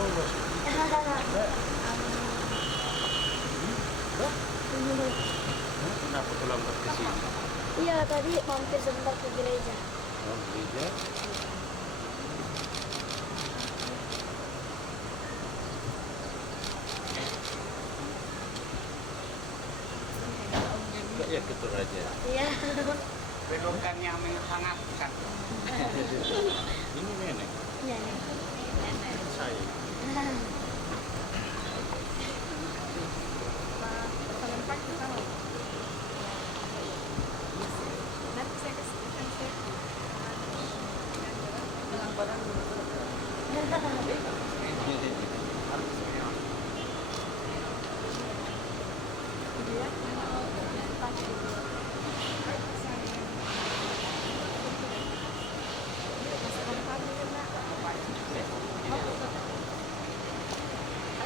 Kenapa kau lambat ke sini? Iya, tadi mampir sebentar ke gereja. Oh, gereja. Ya betul aja. Iya. Belokan yang menghangatkan. Ini nenek. Iya, nih. Saya.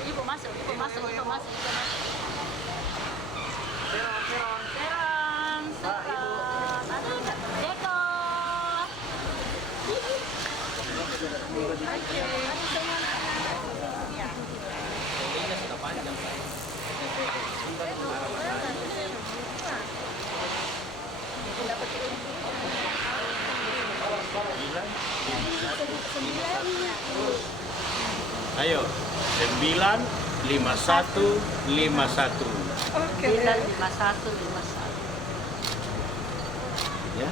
Ibu masuk. Teron. Aduh, Deko. Ini sudah panjang. Ayo, 95151. Oke. 95151. Ya.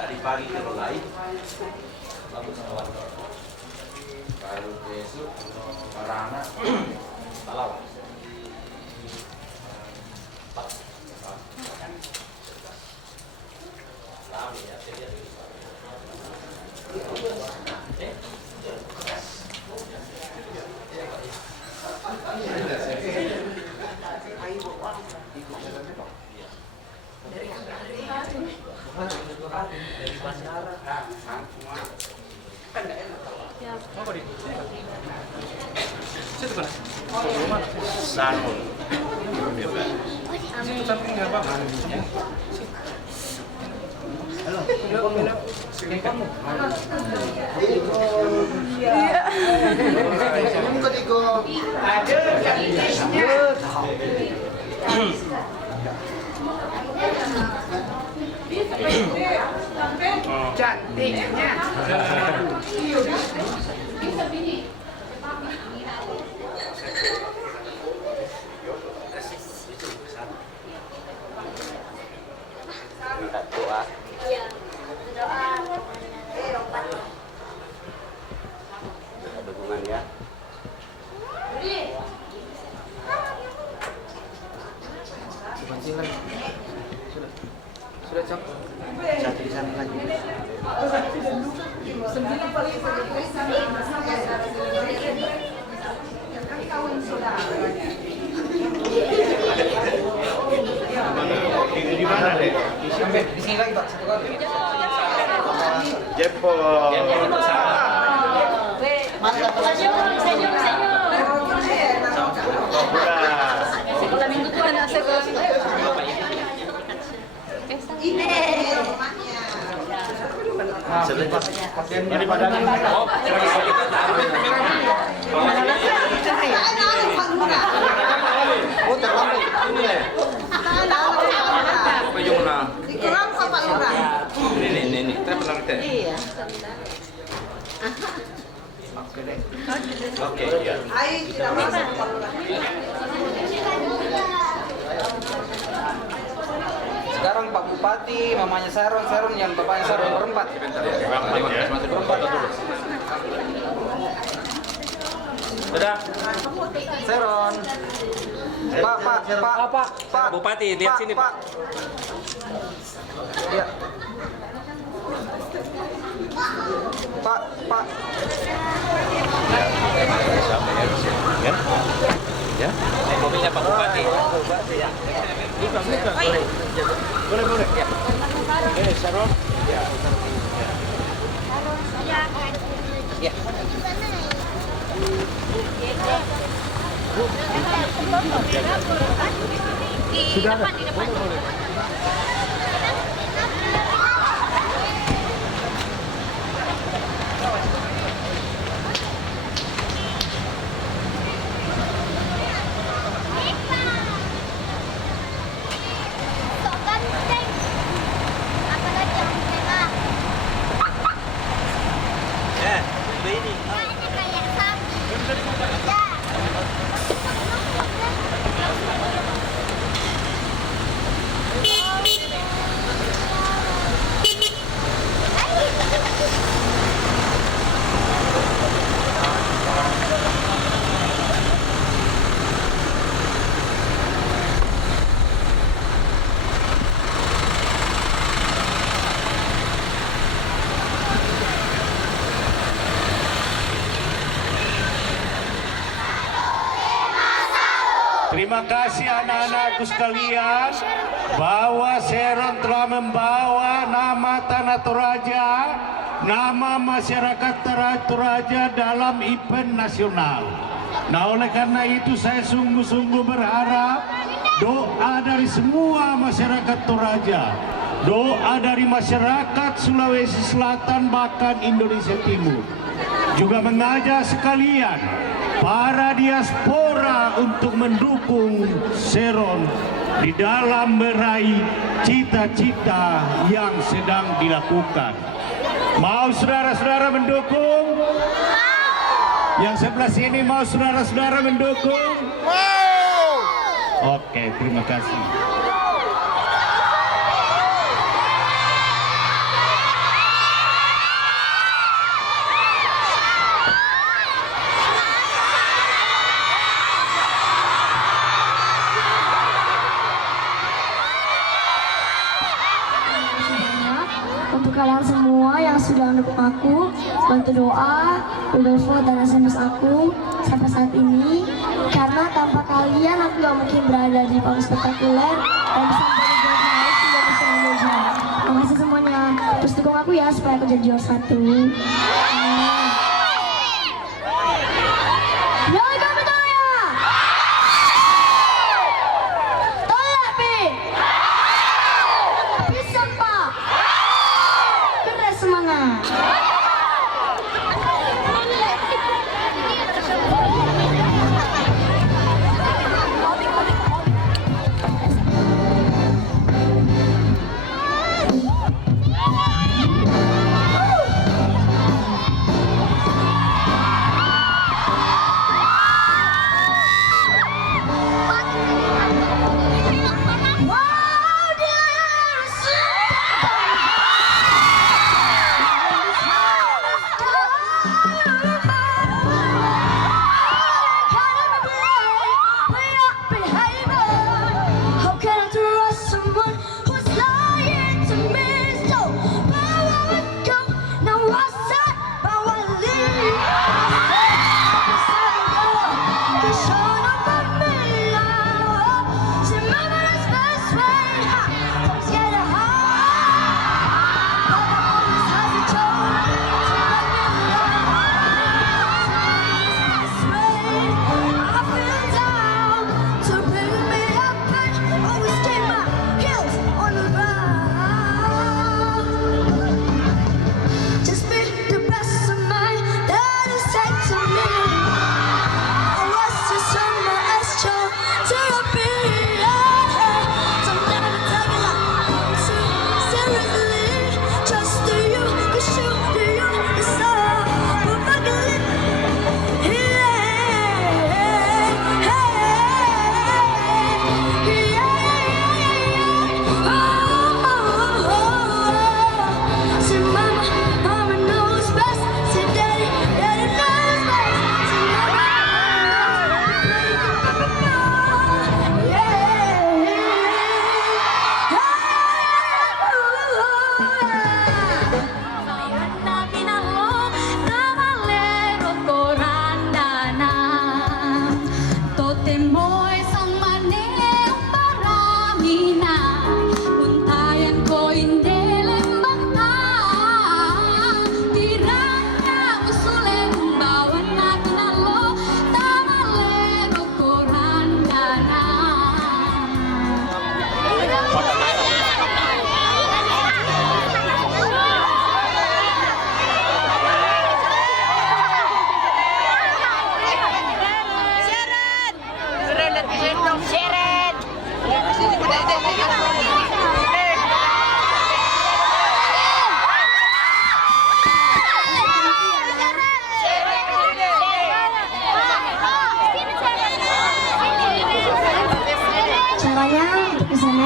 Tadi pagi mulai bagus kawan. Baru besok Marana Talaw. Dari bandara. Sanun. Itu samping nggak apa-apa. Halo, kamu. Iya. Cantiknya. Minta doa. Iya. Doa. Minta dukungan ya. Sudah cok. Satu di sana lagi. Di mana deh? Di sini lagi Pak. Satu kali. Jepol. Senyum. Sekolah minggu tuh anak sekolah. Ini padahal ini. Kita pernah Iya. Oke, iya. Sekarang Pak Bupati, mamanya Saron yang bapaknya Saron berempat. Berempat dulu. Sudah. Saron. Pak. Bupati, lihat sini, Pak. Iya. Pak, Pak. Ya. Mobilnya Pak Bupati. Boleh. Sharon. Ya. Ya. Sudah ada. Sok ganteng. Apalagi yang mereka. Ini. Kayaknya kayak sapi. Ya. Terima kasih anak-anakku sekalian, bahwa Sharon telah membawa nama Tanah Toraja, nama masyarakat Tanah Toraja dalam event nasional. Nah, oleh karena itu saya sungguh-sungguh berharap doa dari semua masyarakat Toraja, doa dari masyarakat Sulawesi Selatan bahkan Indonesia Timur, juga mengajak sekalian para diaspora untuk mendukung Sharon di dalam meraih cita-cita yang sedang dilakukan. Mau saudara-saudara mendukung? Yang sebelah sini mau saudara-saudara mendukung? Oke, terima kasih. Untuk kalian semua yang sudah mendukung aku, bantu doa, vote dan SMS aku sampai saat ini. Karena tanpa kalian aku gak mungkin berada di panggung spektakuler dan bisa menjadi juara terbaik hingga bisa menjadi juara. Terima kasih semuanya. Terus dukung aku ya supaya aku jadi juara 1. Ya, kami tahu ya. Tolak, Pi. Bisa, Pak. Keren semangat.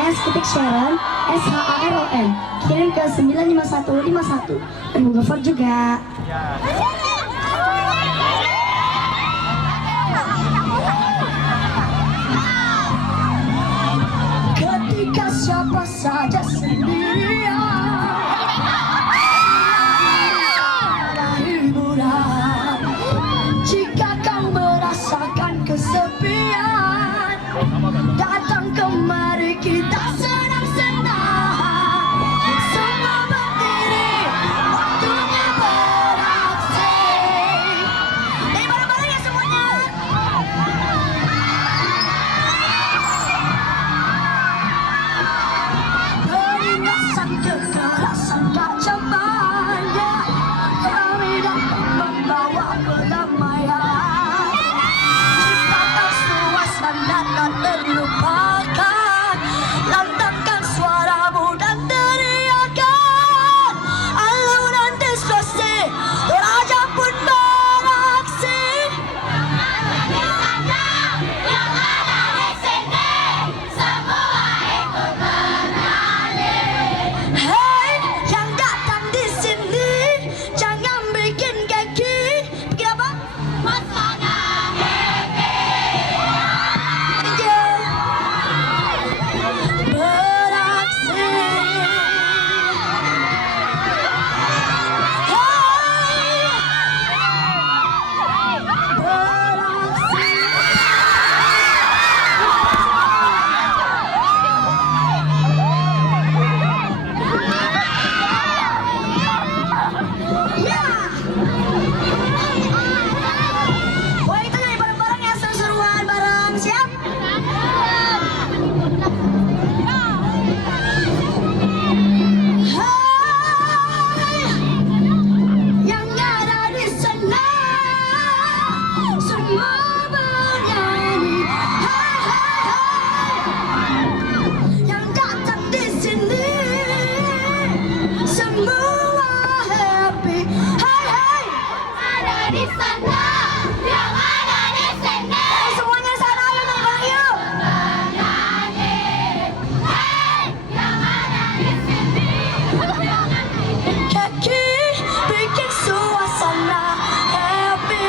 S.Sharon SHARON kirim ke 95151 dan Google Form juga. Ketika siapa saja sendirian ada hiburan. Jika kau merasakan kesepian, datang kemari kita senang-senang. Semua berdiri, waktunya beraksi. Ini bareng-bareng ya semuanya. Penindasan kekerasan tak zamannya, kami dapat membawa kedamaian. Ciptakan suasana tak terlupakan, lantangkan suaramu dan teriakan. Alunan diskusi, Toraja pun beraksi. Hei, yang datang di sini jangan bikin keki. Bikin apa? Beraksi. Hey, beraksi. Ya. Wah, itu jadi bareng-bareng ya, seru-seruan bareng. Siap? Hai, yang ada di sana semua bernyanyi. Hai, hai, hai, yang datang di sini semua happy. Hai, hai, ada di sana, yang ada di sini. Semuanya sana, ayo bareng yuk. Kaki bikin suasana happy.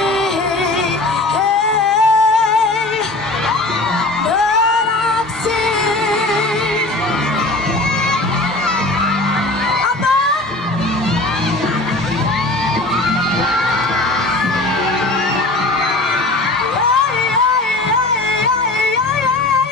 Hey, beraksi. Apa? Hey, hey, hey, hey, hey, hey.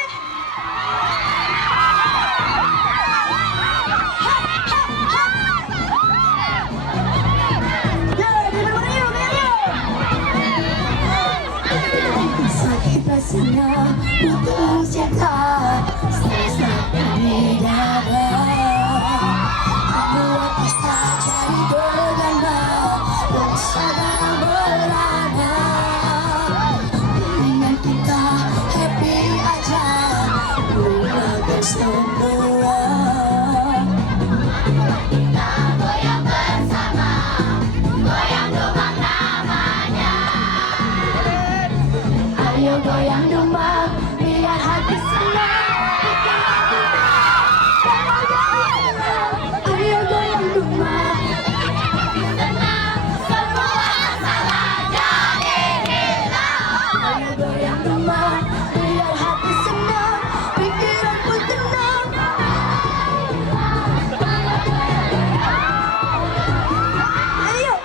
Sakit rasanya putus cinta, sakit di dada. Membuat kita cari berdana, bersama berada. Mendingan kita happy aja, lupakan semua. Ayo goyang domba, biar hati senang. Ayo goyang domba, ayo goyang domba, biar hati senang, pikiran pun tenang. Ayo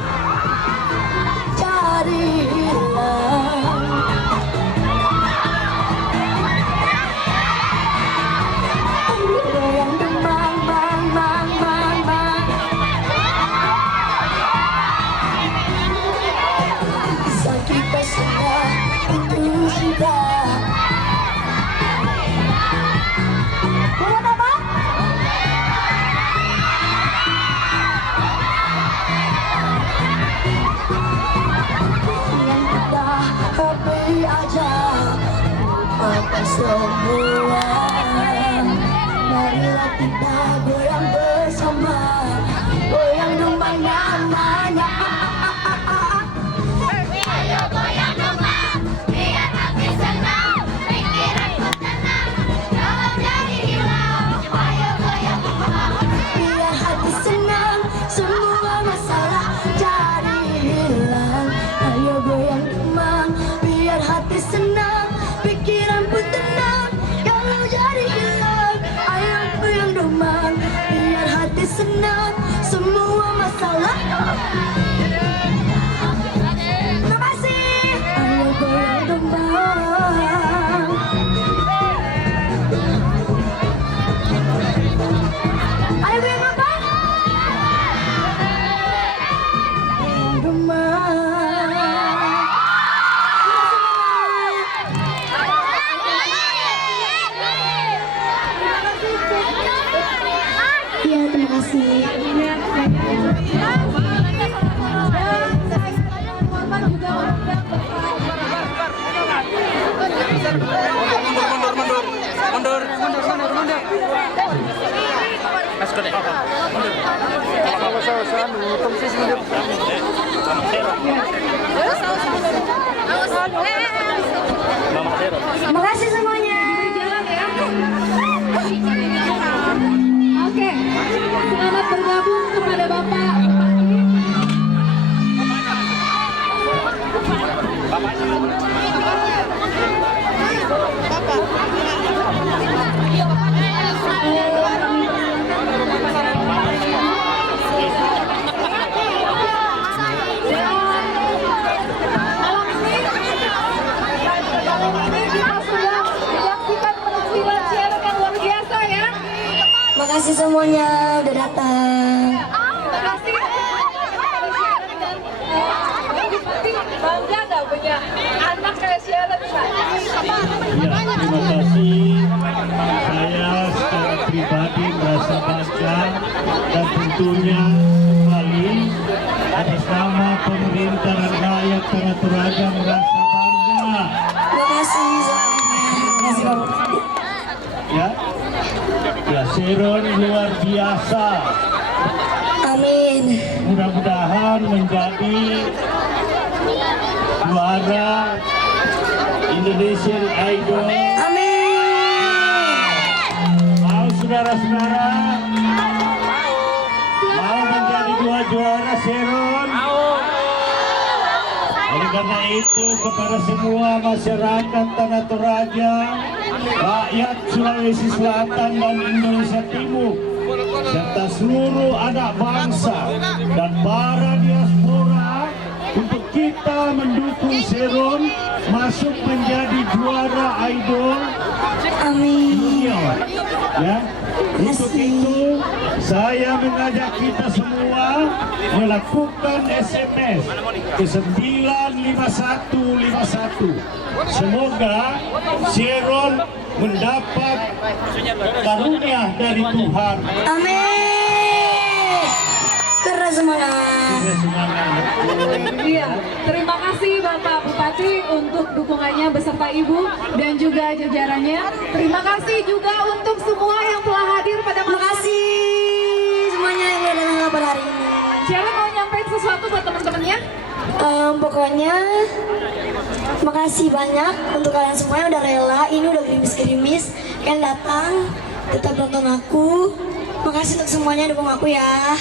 carilah. Goyang demang, bang, bang, bang, bang. Sakit rasanya putus cinta. Buat apa? Yang kita happy aja, lupakan semua. Marilah kita goyang bersama, goyang domba namanya. Ayo goyang domba, biar hati senang, pikiranku tenang, jangan jadi hilang. Terima kasih. Ayo goyang kembang. Ayo goyang kembang. Iya, terima kasih. Mas Kode. Terima kasih semuanya. Oke, selamat bergabung kepada Bapak. Terima kasih semuanya udah datang. Terima kasih. Bangga nggak punya anak kayak Sharon? Ya, terima kasih. Saya secara pribadi merasa bangga dan tentunya kembali atas nama pemerintah dan rakyat Tanah Toraja merasa bangga. Terima kasih semuanya. Terima kasih Bapak. Ya, ya Sharon luar biasa. Amin. Mudah-mudahan menjadi juara Indonesian Idol. Amin. Mau saudara-saudara? Mau menjadi dua juara Sharon? Oleh karena itu kepada semua masyarakat Tanah Toraja, rakyat Sulawesi Selatan dan Indonesia Timur, serta seluruh anak bangsa dan para diaspora, untuk kita mendukung Sharon masuk menjadi juara idol Amin. dunia. Ya, untuk itu saya mengajak kita semua melakukan SMS ke 95151. Semoga Sharon mendapat karunia dari Tuhan. Amin. Keras semangat. Iya, terima kasih Bapak Bupati untuk dukungannya beserta Ibu dan juga jajarannya. Terima kasih juga untuk semua yang telah hadir pada Terima malam. kasih semuanya yang udah datang pada hari ini. Sharon mau nyampein sesuatu buat teman-temannya? Pokoknya makasih banyak untuk kalian semua yang udah rela. Ini udah gerimis-gerimis kalian datang, tetap nonton aku. Makasih untuk semuanya yang dukung aku ya.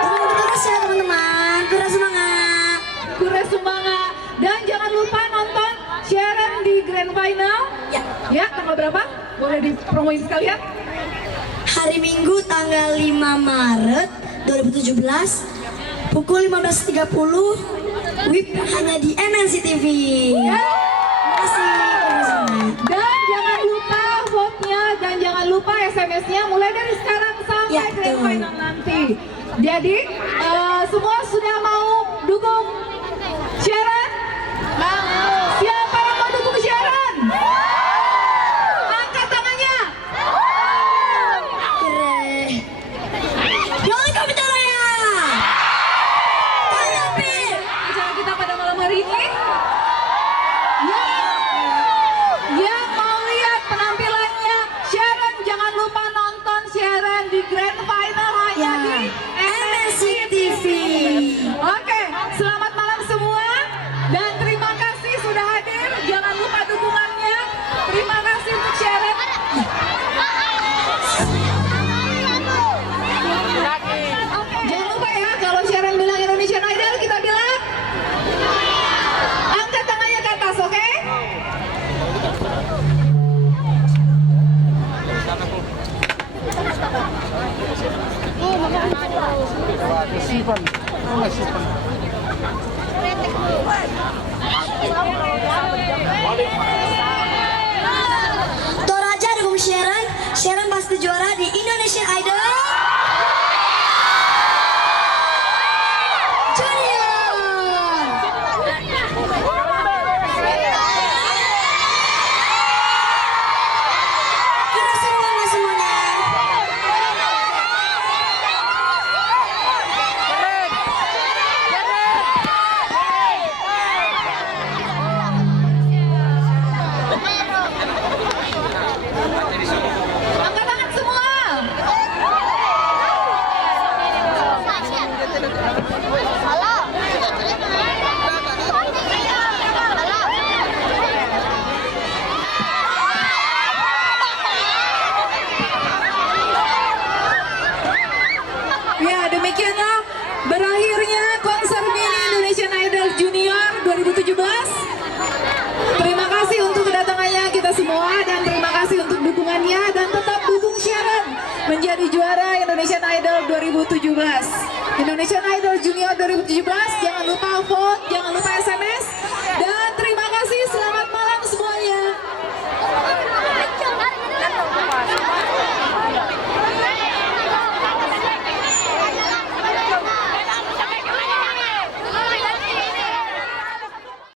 Dukung terus ya teman-teman. Kurang semangat. Kurang semangat. Dan jangan lupa nonton Sharon di Grand Final. Ya. Ya, tanggal berapa? Boleh dipromoin sekalian? Hari Minggu tanggal 5 Maret 2017 pukul 15.30 WIB hanya di MNC TV. Terima kasih. Kurang semangat. Dan jangan lupa vote-nya dan jangan lupa SMS-nya mulai dari sekarang sampai Ya, Grand betul. Final nanti. Jadi semua sudah mau dukung Sharon? Siapa yang mau dukung Sharon? Angkat tangannya. Keren. Boleh kami bicara ya? Tanggapi. Acara kita pada malam hari ini. Yang mau lihat penampilannya Sharon, jangan lupa nonton Sharon di Grand Final hanya Ya. di MNC TV. Oke, selamat malam semua dan terima kasih sudah hadir. Jangan lupa dukungannya. Terima kasih untuk Sharon. Jangan lupa ya, kalau Sharon bilang Indonesian Idol, kita bilang angkat tangannya ke atas, oke? Toraja dukung Sharon. Sharon pasti juara di Indonesian Idol Junior. Kita semuanya semuanya. Angkat tangan semua. Ya, demikianlah berakhirnya konser mini Indonesian Idol Junior 2017. Terima kasih untuk kedatangannya kita semua dan terima kasih untuk dukungannya dan tetap dukung Sharon menjadi juara Indonesian Idol 2017. Indonesian Idol Junior 2017, jangan lupa vote, jangan lupa SMS.